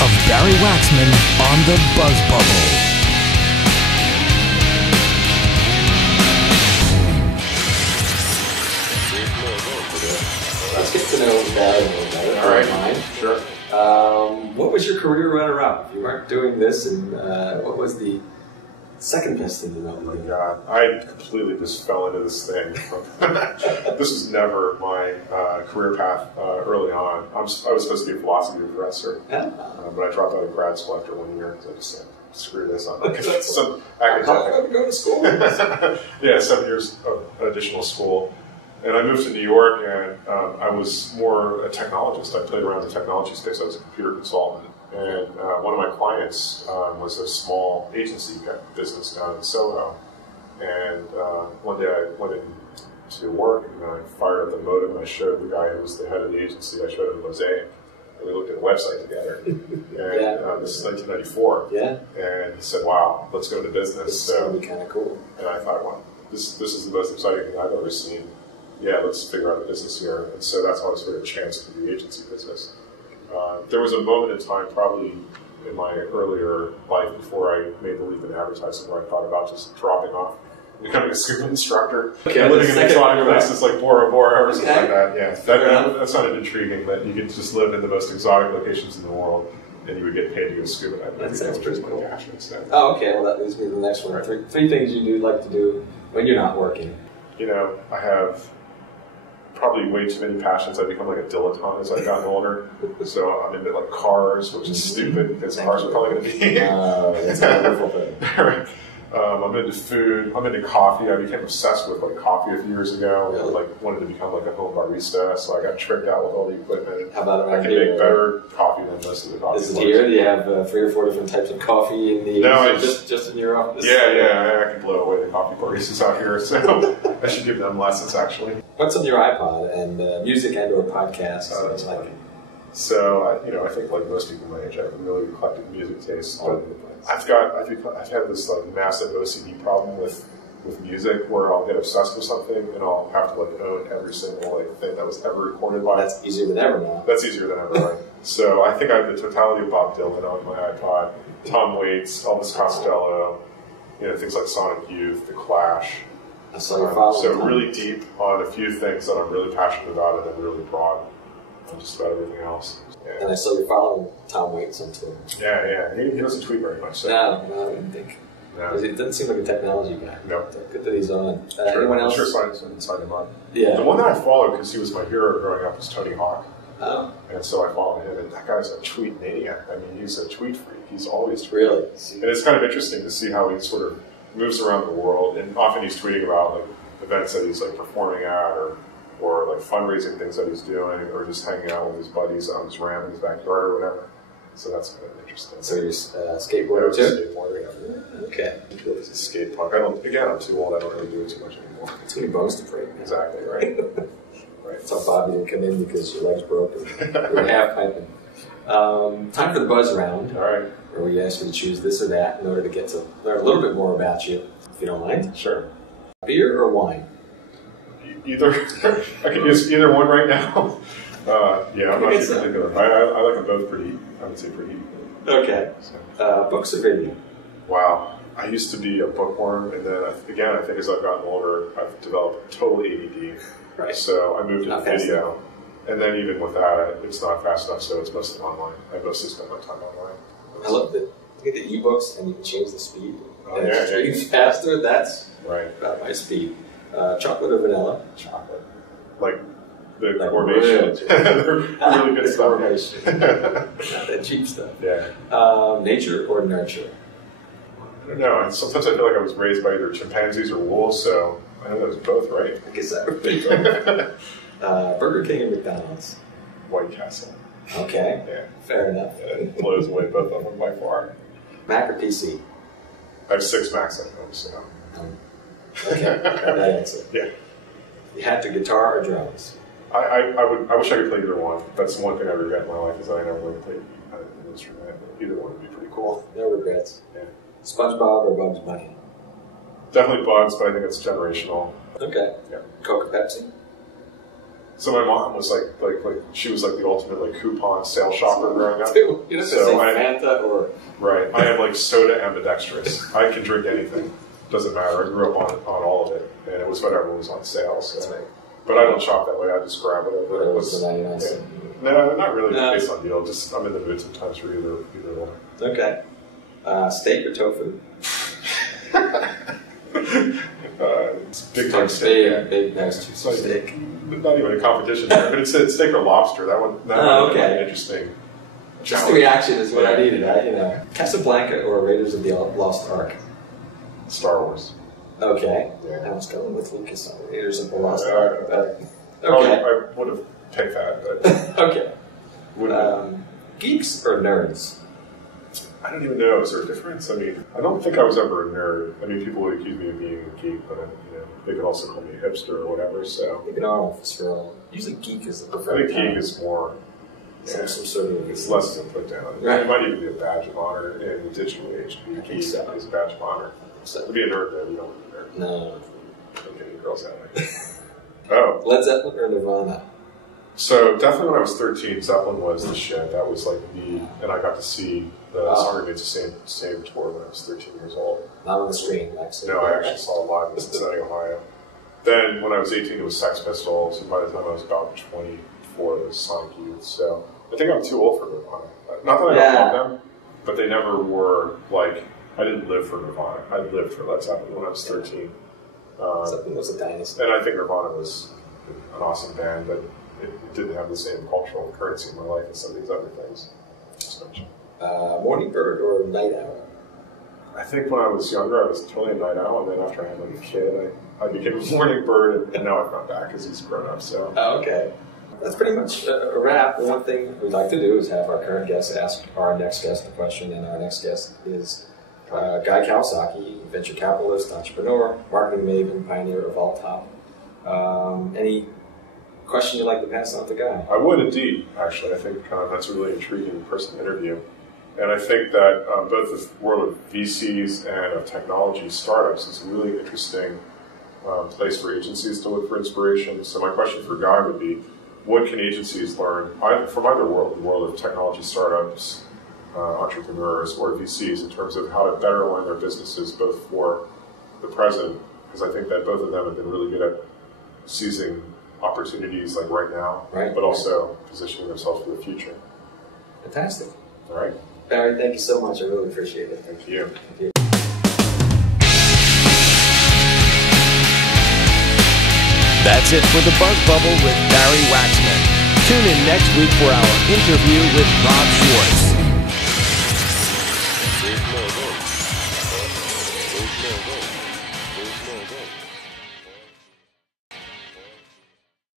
of Barry Wacksman on the Buzzbubble. Let's get to know Barry a little better. All right. Mine. Sure. What was your career runner-up? If you weren't doing this, and what was the second best thing you know? Oh my God, I completely just fell into this thing. This was never my career path early on. I was supposed to be a philosophy professor, but I dropped out of grad school after 1 year because I just said, screw this. I'm not going to some academic. Go to school. Yeah, 7 years of additional school. And I moved to New York, and I was more a technologist. I played around the technology space. I was a computer consultant. And one of my clients was a small agency business down in Soho. And one day I went into work, and I fired up the modem, and I showed the guy who was the head of the agency, I showed him Mosaic. And we looked at a website together. And this is 1994. Yeah. And he said, wow, let's go into business. This is going to be kind of cool. And I thought, well, this is the most exciting thing I've ever seen. Yeah, let's figure out a business here. And so that's how I sort of chanced to the agency business. There was a moment in time, probably in my earlier life, before I made the leap in advertising, where I thought about just dropping off, becoming a scuba instructor, and living in exotic places like Bora Bora or something like that. Yeah, that sounded intriguing, that you could just live in the most exotic locations in the world, and you would get paid to go scuba diving. That sounds pretty cool. Passion, so. Oh, okay. Well, that leads me to the next one. Right. Three things you do like to do when you're not working. You know, I have probably way too many passions. I become like a dilettante as I've gotten older. So I'm into like cars, which is stupid because cars are probably going to be. That's a wonderful thing. Right. I'm into food. I'm into coffee. I became obsessed with like coffee a few years ago. Really? Like wanted to become like a home barista. So I got tricked out with all the equipment. How about I can make better coffee than most of the coffee. Is it here? Do you have 3 or 4 different types of coffee in the? No, just in your office. Yeah. I can blow away the coffee baristas out here. So I should give them lessons actually. What's on your iPod and music and/or podcasts? So I think like most people my age, I have a really eclectic music taste. But I've had this like massive OCD problem with music where I'll get obsessed with something and I'll have to like own every single like thing that was ever recorded by. That's easier than ever now. That's easier than ever, right? So I think I have the totality of Bob Dylan on my iPod, Tom Waits, Elvis Costello, things like Sonic Youth, The Clash. So really deep on a few things that I'm really passionate about, and then really broad on just about everything else. Yeah. And I saw you're following Tom Waits on Twitter. Yeah. He doesn't tweet very much. So. No, I didn't think. No. It doesn't seem like a technology guy. No. Good that he's on. Sure. Anyone else? Sure, sign him on. Yeah. The one that I followed, because he was my hero growing up, was Tony Hawke. Oh. And so I followed him, and that guy's a tweet maniac. I mean, he's a tweet freak. He's always tweeting. Really? And it's kind of interesting to see how he sort of moves around the world, and often he's tweeting about like events that he's like performing at, or like fundraising things that he's doing, or just hanging out with his buddies on his ramp in his backyard or whatever. So that's kind of interesting. So you're skateboarder too? Skateboarding. Okay. He's a skate punk. I'm too old. I don't really do it too much anymore. Too many bones to break. Exactly right. Right. So Bobby didn't come in because your leg's broken. You're half piping. Time for the buzz round. All right. Where we ask you to choose this or that in order to get to learn a little bit more about you, if you don't mind. Sure. Beer or wine? Either. I could use either one right now. I'm not too particular. I like them both I would say pretty equal. Okay. Books or video? Wow. I used to be a bookworm, and then again, I think as I've gotten older, I've developed total ADD. Right. So I moved into video. Enough. And then even with that, it's not fast enough, so it's mostly online. I mostly spend my time online. I love that you get the ebooks and you can change the speed. It's reading faster, that's right. About my speed. Chocolate or vanilla? Chocolate. Like the Gourmet. They're really good stuff. Not that cheap stuff. Yeah. Nature or nurture? I don't know. Sometimes I feel like I was raised by either chimpanzees or wolves, so I know that was both, right? I guess that would be both. Burger King and MacDonald's? White Castle. Okay. Yeah. Fair enough. Yeah, it blows away both of them by far. Mac or PC? I have 6 Macs at home, so. Okay, got that answer. Yeah. You had to guitar or drums? I wish I could play either one. That's the one thing I regret in my life is that I never really played an instrument. Either one would be pretty cool. No regrets. Yeah. SpongeBob or Bugs Bunny? Definitely Bugs, but I think it's generational. Okay. Yeah. Coke or Pepsi? So my mom was like she was like the ultimate like coupon sale shopper growing up. You don't have to say So Fanta or... Right. I am like soda ambidextrous. I can drink anything. Doesn't matter. I grew up on all of it, and it was whatever was on sale. So. That's right. But I don't shop that way. I just grab whatever it was. The 99 cent. No, not really based on deal. Just I'm in the mood sometimes for either one. Okay. Steak or tofu? It's big time steak. Big nice juicy steak. Not even a competition there, but it's steak or lobster. That one okay. Interesting. Just the reaction is what I needed. Casablanca or Raiders of the Lost Ark? Star Wars. Okay. Yeah. I was going with Lucas on Raiders of the Lost Ark. But, okay. okay. I would have picked that, but okay. Geeks or nerds? I don't even know. Is there a difference? I mean, I don't think I was ever a nerd. I mean, people would accuse me of being a geek, but they could also call me a hipster or whatever. So maybe not for all. Usually, geek is the preferred. I think geek is more. Some sort of. It's less to put down. Right. It might even be a badge of honor in the digital age. Being geek is a badge of honor. So. To be a nerd, though, you don't want to be a nerd. No. Don't get any girls that way. Oh. Led Zeppelin or Nirvana? So definitely when I was 13, Zeppelin was the shit. That was like and I got to see the Songwriters same tour when I was 13 years old. Not on the screen, actually. No, I actually saw it live in Cincinnati, Ohio. Then when I was 18, it was Sex Pistols, and by the time I was about 24, it was Sonic Youth. So I think I'm too old for Nirvana. Not that I don't love them, but they never were like, I didn't live for Nirvana. I lived for Led Zeppelin when I was 13. Zeppelin was a dynasty. And I think Nirvana was an awesome band, but it didn't have the same cultural currency in my life as some of these other things. Morning bird or night owl? I think when I was younger, I was totally a night owl, and then after I had like a kid, I became a morning bird, and now I've gone back because he's grown up. So. Oh, okay. That's pretty much a wrap. One thing we'd like to do is have our current guest ask our next guest a question, and our next guest is Guy Kawasaki, venture capitalist, entrepreneur, marketing maven, pioneer of all top. Any question you'd like to pass on to Guy? I would indeed, actually. I think that's a really intriguing person to interview. And I think that both the world of VCs and of technology startups is a really interesting place for agencies to look for inspiration. So my question for Guy would be, what can agencies learn from either world, the world of technology startups, entrepreneurs, or VCs, in terms of how to better align their businesses both for the present, because I think that both of them have been really good at seizing opportunities like right now, but also positioning themselves for the future. Fantastic. All right. Barry, thank you so much. I really appreciate it. Thank you. Thank you. That's it for the Buzzbubble with Barry Wacksman. Tune in next week for our interview with Rob Schwartz. There's no go.